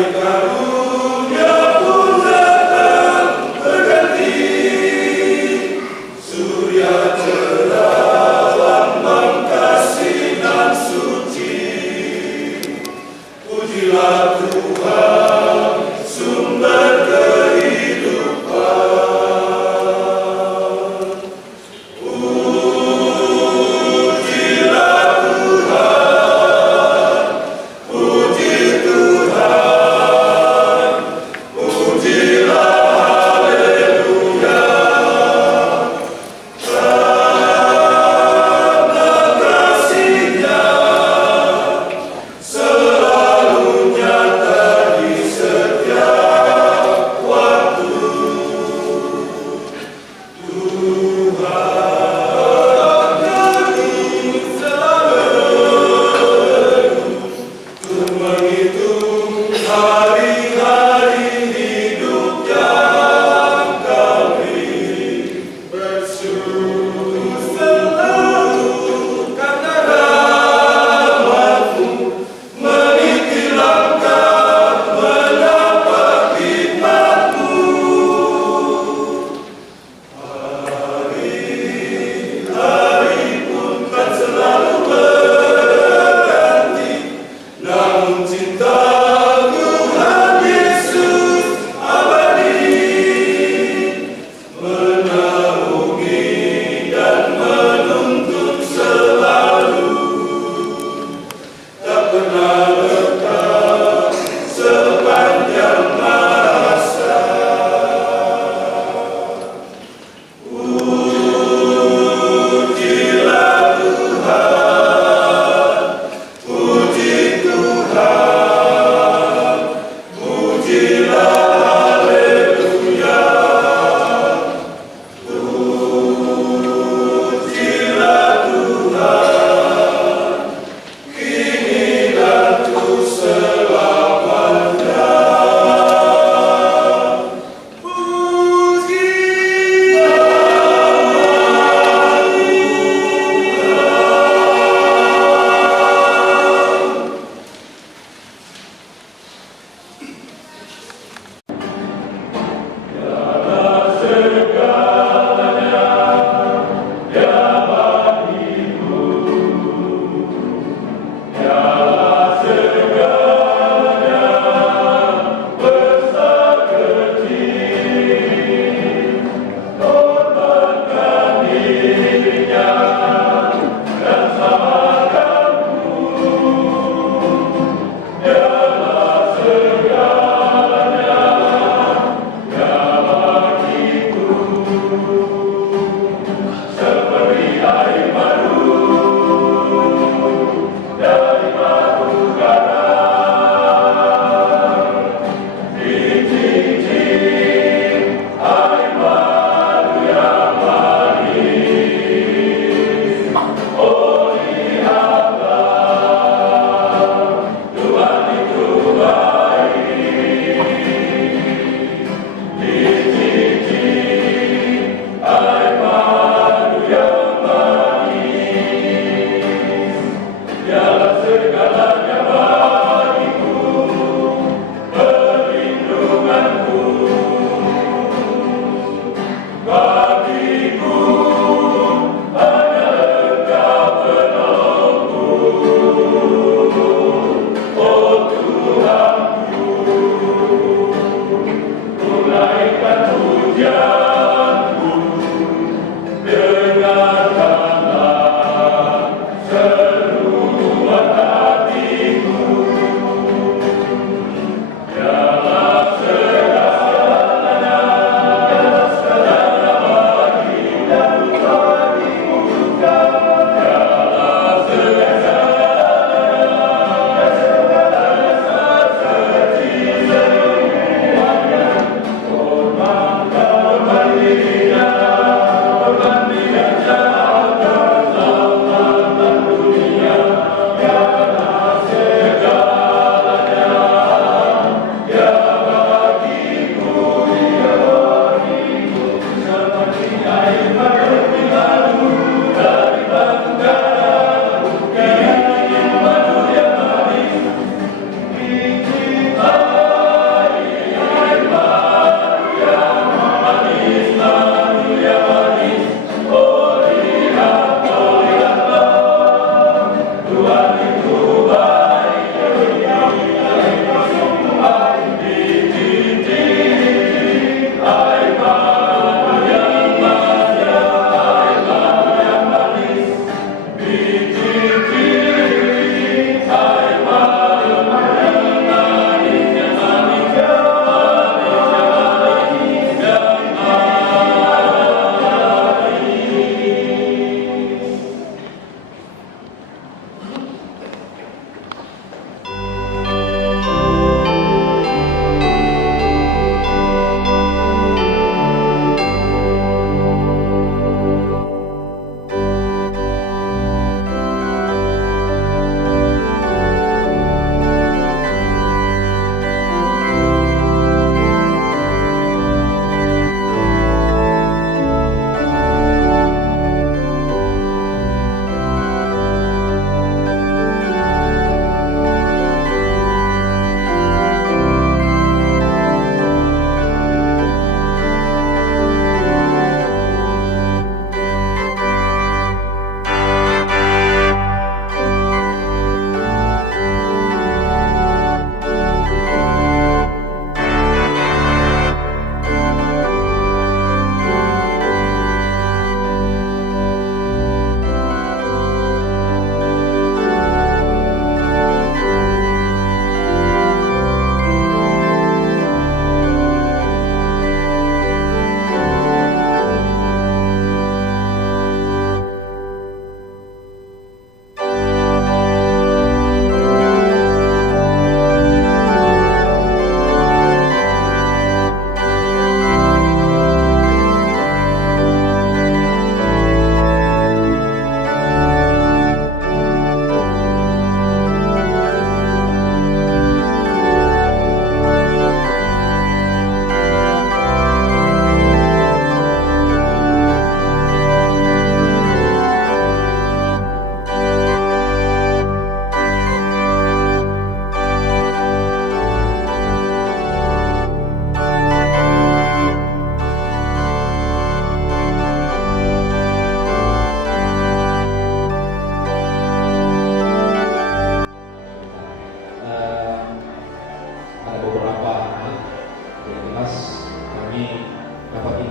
Tuhan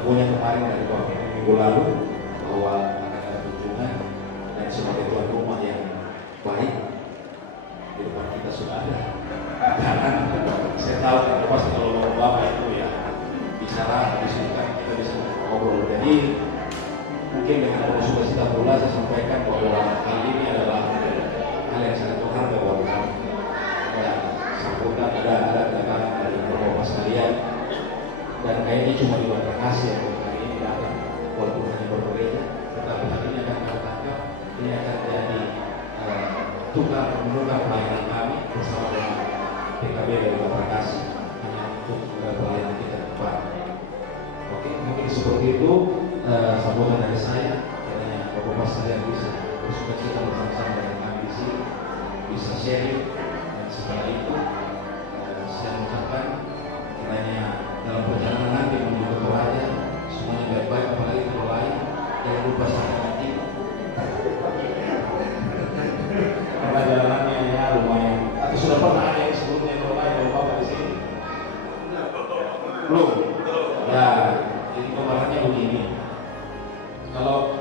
infonya kemarin dari Bapak minggu lalu bahwa akan ada kunjungan, dan sebagai tuan rumah yang baik di depan kita sudah ada. Jangan, saya tahu kan pasti kalau Bapak itu ya bicara di sini kan kita bisa ngobrol. Jadi mungkin dengan sukacita pula saya sampaikan bahwa hal ini adalah hal yang sangat berharga buat kami. Ya, sambutan ada kedatangan dari Bapak sekalian, dan kayaknya cuma di luar kasih yang hari ini datang, walaupun hanya bergereja, tetapi hal ini akan kita tangkap, ini akan jadi tukar menukar pelayanan kami bersama dengan PKB dari Bapak Kasih hanya untuk pelayanan kita ke depan. Oke, mungkin seperti itu sambutan dari saya. Kiranya Bapak sekalian bisa bersukacita bersama-sama dengan kami di sini, bisa sharing, dan setelah itu saya mengucapkan kiranya dalam perjalanan nanti menuju ke Toraja semuanya baik-baik, apalagi kalau lain jangan lupa sampai nanti karena jalanannya ya lumayan. Atau sudah pernah ada yang sebelumnya kalau lain kalau Bapak di sini belum? Ya, jadi gambarannya begini. Kalau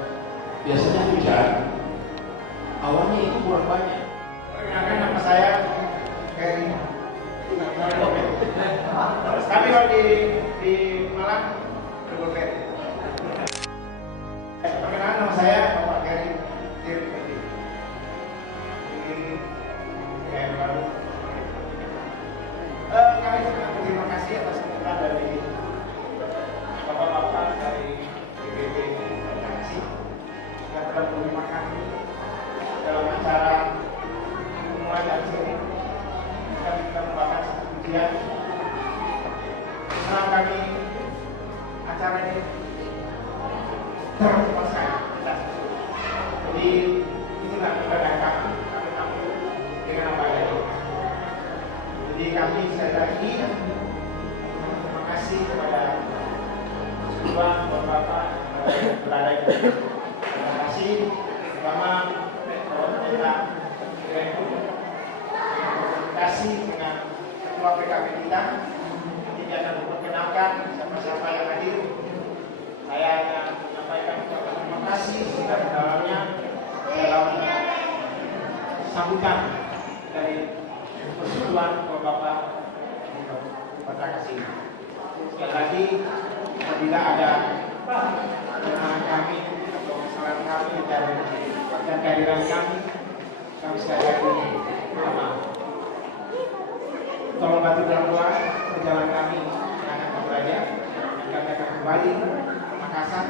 biasanya hujan, awannya itu kurang banyak. Perkenalkan nama saya Heri. Kami kalau di Malang berbeda. Perkenalkan nama saya Bapak Heri. Kami sangat berterima kasih atas sambutan dari bapak-bapak dari DPP Bekasi yang telah menerima kami dalam acara mulai dari sini. Kami kita membahas ujian. Senang kami acara ini terpaksa. Jadi itulah keberadaan kami tampil dengan apa adanya. Jadi kami sekali lagi terima kasih kepada semua bapak-bapak yang berada di sini. Terima kasih terutama kepada pemerintah komunikasi dengan ketua PKB kita. Jadi akan memperkenalkan siapa-siapa yang hadir. Saya akan menyampaikan terima kasih secara dalamnya dalam sambutan dari persekutuan bapak-bapak Kota Kasih. Sekali lagi, apabila ada kelemahan kami atau kesalahan kami dan kehadiran kami sekali lagi minta maaf. Tolong bantu dalam doa perjalanan kami yang akan beraja, dan kami akan kembali ke Makassar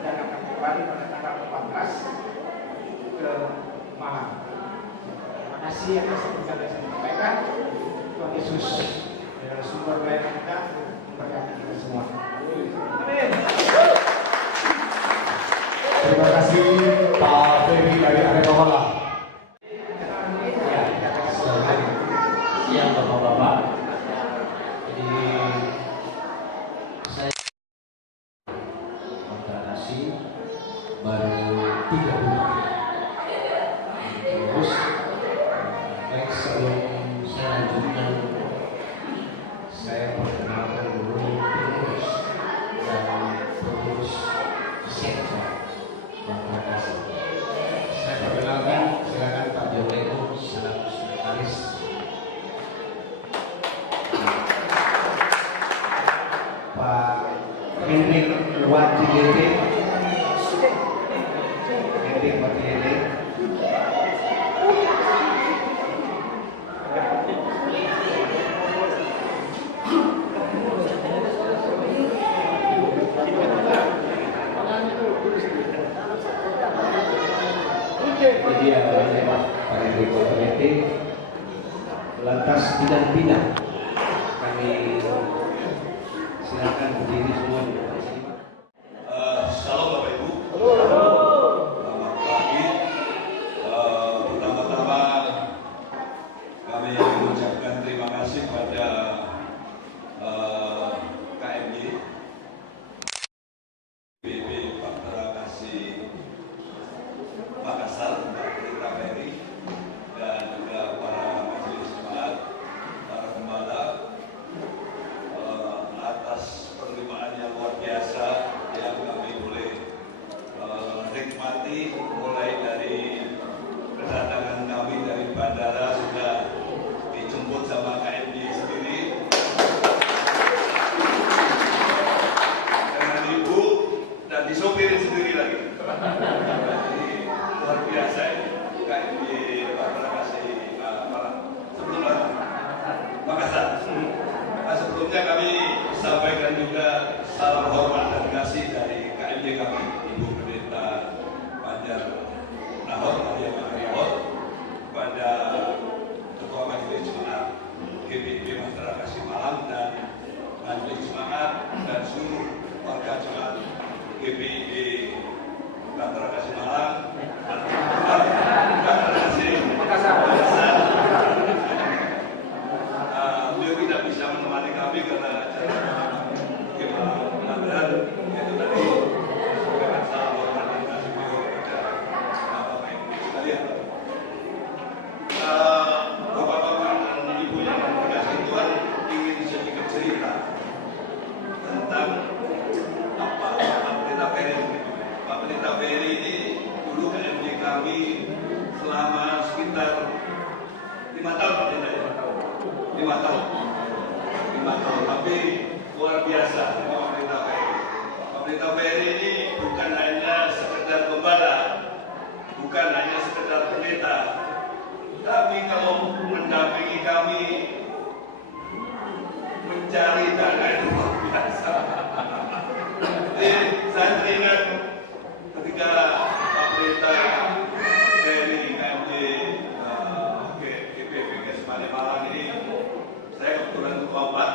dan akan kembali pada tanggal 14 ke Malang. Terima kasih atas sambutan yang saya sampaikan. Tuhan Yesus adalah sumber pelayanan kita, memberkati kita semua. Amin. Terima kasih Pak Ferry dari Arema Malang. siang Bapak-bapak. Jadi saya kontratasi baru 3 bulan. Terus baik sebelum saya lanjutkan, saya perkenalkan dulu pengurus dan pengurus sektor kontratasi. Saya perkenalkan, silakan Pak Joleko selaku sekretaris. Pak Hendrik Watiyete. Hendrik Watiyete. Jadi Pak Hendrik Watiyete. Lantas bidang-bidang kami silakan berdiri semua di depan sini. Shalom Bapak Ibu. Selamat pagi. Pertama-tama kami mengucapkan terima kasih pada KMY BP Baktera Kasih Makassar, Pak Ferry, dan juga para majelis jemaat, para gembala atas penerimaan yang Berikutnya kami sampaikan juga salam hormat dan kasih dari KMJ kami, Ibu Pendeta Fajar Nahor, Maria Mariahor, kepada Ketua Majelis Jemaat GBIB Bahtera Kasih Malang dan Majelis Jemaat dan seluruh warga jemaat GBIB Bahtera Kasih Malang dan Bahtera Kasih Makassar. Beliau tidak bisa menemani kami karena acara Ramadan itu tadi dengan salam hormat dan kasih beliau kepada Bapak Ibu sekalian. Bapak-bapak dan ibu yang dikasih Tuhan, ingin sedikit cerita tentang apa Pak Pendeta Ferry. Pak Pendeta Ferry ini dulu KMJ kami selama sekitar 5 tahun Pak Pendeta ya. 5 tahun, tapi luar biasa Pak Pendeta Ferry. Pak Pendeta Ferry ini bukan hanya sekedar gembala, bukan hanya sekedar pendeta, tapi kalau mendampingi kami mencari dana itu luar biasa. Jadi saya teringat ketika Pak Pendeta Ferry KMJ GBIB Kesempatan Malang ini, saya kebetulan ketua Pak.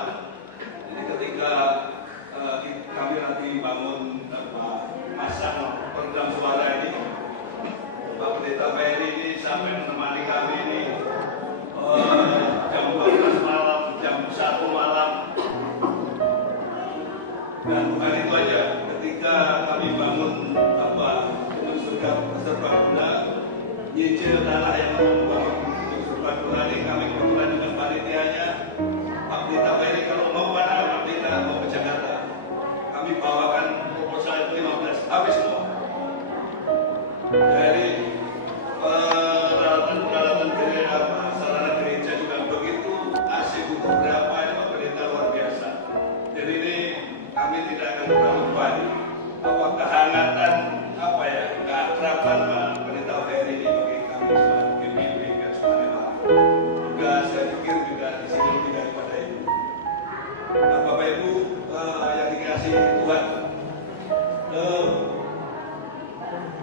Jadi ketika kami nanti bangun masang program suara ini, Pak Pendeta Ferry ini sampai menemani kami ini jam 12 malam, jam 1 malam. Dan bukan itu aja, ketika kami bangun Gunung Surga Serbaguna, nyicil tanah yang membangun Gunung Serbaguna ini, kami kebetulan dengan panitianya. Pak Pendeta Ferry kalau mau mana, Pak Pendeta mau ke Jakarta, kami bawakan proposal itu 15, habis semua. Jadi peralatan sarana gereja juga begitu, AC butuh berapa, ini Pak Pendeta luar biasa. Jadi ini kami tidak akan pernah lupa apa kehangatan, keakraban Pak Pendeta Ferry ini bagi kami semua GBIB Kesempatan Malang. Juga saya pikir juga di sini lebih daripada itu. Bapak Ibu yang dikasihi Tuhan,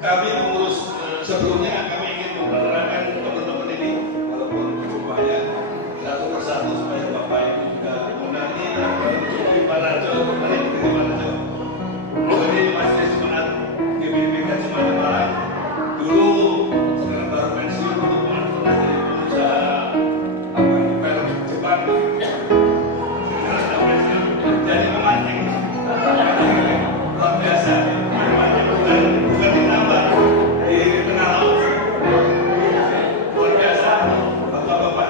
kami mengurus sebelumnya kami ingin memperkenalkan teman-teman ini, walaupun jumlahnya satu persatu supaya Bapak Ibu juga mengenali Pak Rajo, ini masih semangat GBIB Kesempatan Malang. Dulu sekarang baru pensiun untuk pernah jadi pengusaha film Jepang. Sekarang sudah pensiun jadi pemancing. Luar biasa. Pemancing bukan ditambah di tengah laut. Luar biasa. Bapak-bapak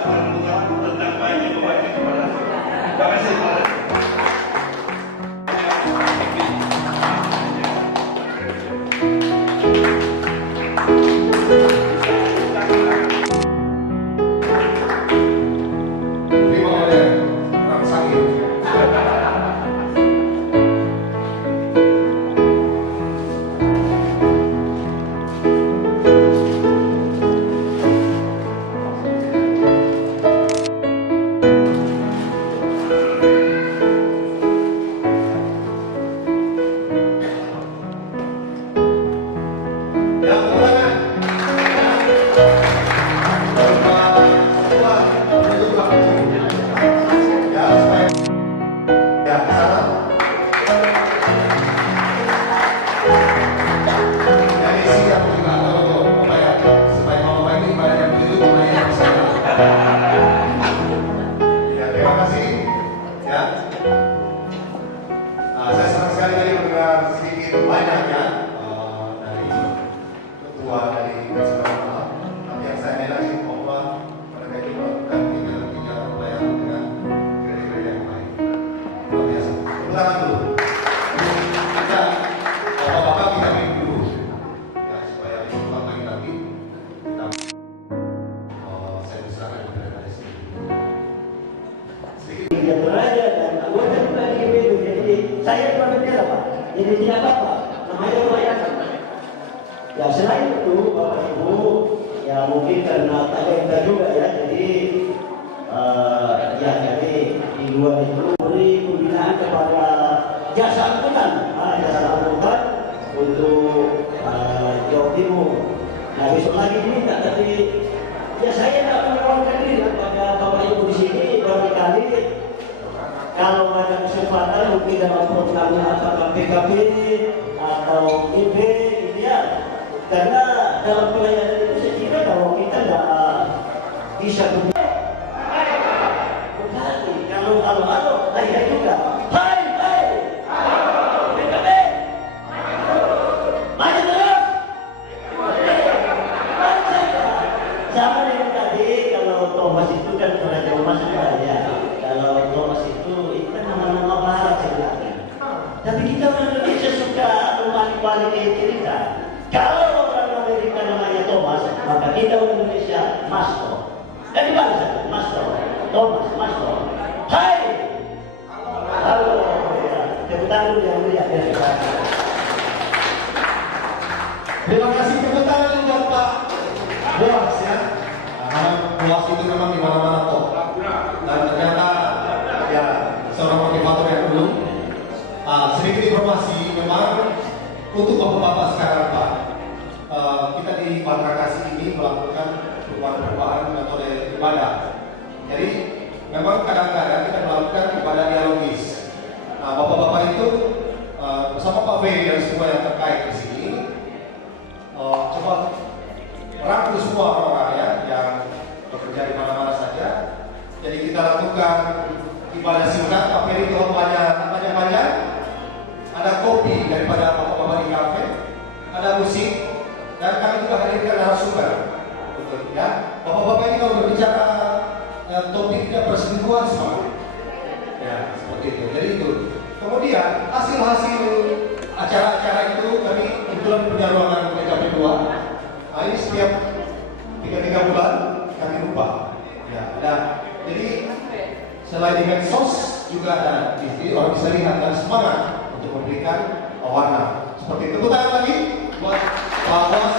akan mengucap tentang banyak pemancing kepada. Terima kasih. Terima oleh Ram Sakit. Yang pertama, terima kasih. Ya, saya senang sekali tadi mendengar sedikit banyaknya dari ketua dari Kesempatan Malam. Tapi yang saya menilai bahwa mereka itu melakukan kegiatan pelayanan dengan gereja-gereja yang lain. Luar biasa. Tepuk tangan dulu. Ya, bapak-bapak kita main dulu. Ya, supaya lebih pulang lagi nanti. Saya usahakan kepada dari sini. Dia beraja dan anggota juga di GBIB. Jadi saya cuma bendera Pak. Jadi tidak apa-apa. Namanya lumayan. Ya selain itu Bapak Ibu, ya mungkin karena talenta juga ya. Jadi ya jadi di luar luar itu beri pembinaan kepada jasa angkutan untuk Jawa Timur. Nah besok lagi diminta, tapi ya saya tidak menyalahkan diri kepada Bapak Ibu di sini. Barangkali kalau ada kesempatan mungkin dalam programnya apakah PKB atau IB ya, karena dalam pelayanan itu saya kira kalau kita tidak bisa kalau saya juga hai PKB maju terus. Sama dengan tadi kalau Thomas itu kan pernah jauh masuk ya. Kalau Thomas itu kan nama-nama barat sebenarnya. Tapi kita orang Indonesia suka membalik-balik cerita. Kalau orang Amerika namanya Thomas, maka kita orang Indonesia Masto. Jadi bangsa Masto, Thomas Masto. Hai, halo, ya. Tepuk tangan yang mulia. Terima kasih, tepuk tangan buat Pak Boas ya. Karena Boas itu memang di mana-mana kok. Dan ternyata ya seorang motivator yang belum. Sedikit informasi memang untuk bapak-bapak sekarang Pak, kita di Pantrakasi ini melakukan perubahan metode ibadah. Jadi memang kadang-kadang kita melakukan ibadah dialogis. Nah, bapak-bapak itu bersama Pak Ferry dan semua yang terkait di sini coba merangkul semua orang ya yang bekerja di mana-mana saja. Jadi kita lakukan ibadah singkat. Pak Ferry kalau panjang-panjang, ada kopi daripada bapak-bapak di kafe, ada musik, dan kami juga hadirkan narasumber. Betul ya. Bapak-bapak ini kalau berbicara topiknya perselingkuhan semua. Ya, seperti itu. Jadi itu. Kemudian hasil-hasil acara-acara itu kami kebetulan punya ruangan PKP 2. Nah, ini setiap 3 bulan kami ubah. Ya, dan jadi selain di medsos juga ada di sini orang bisa lihat dan semangat untuk memberikan warna. Seperti itu. Tepuk tangan lagi buat Pak Bos.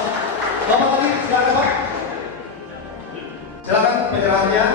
Bapak tadi silakan Pak. Silakan penyerahannya.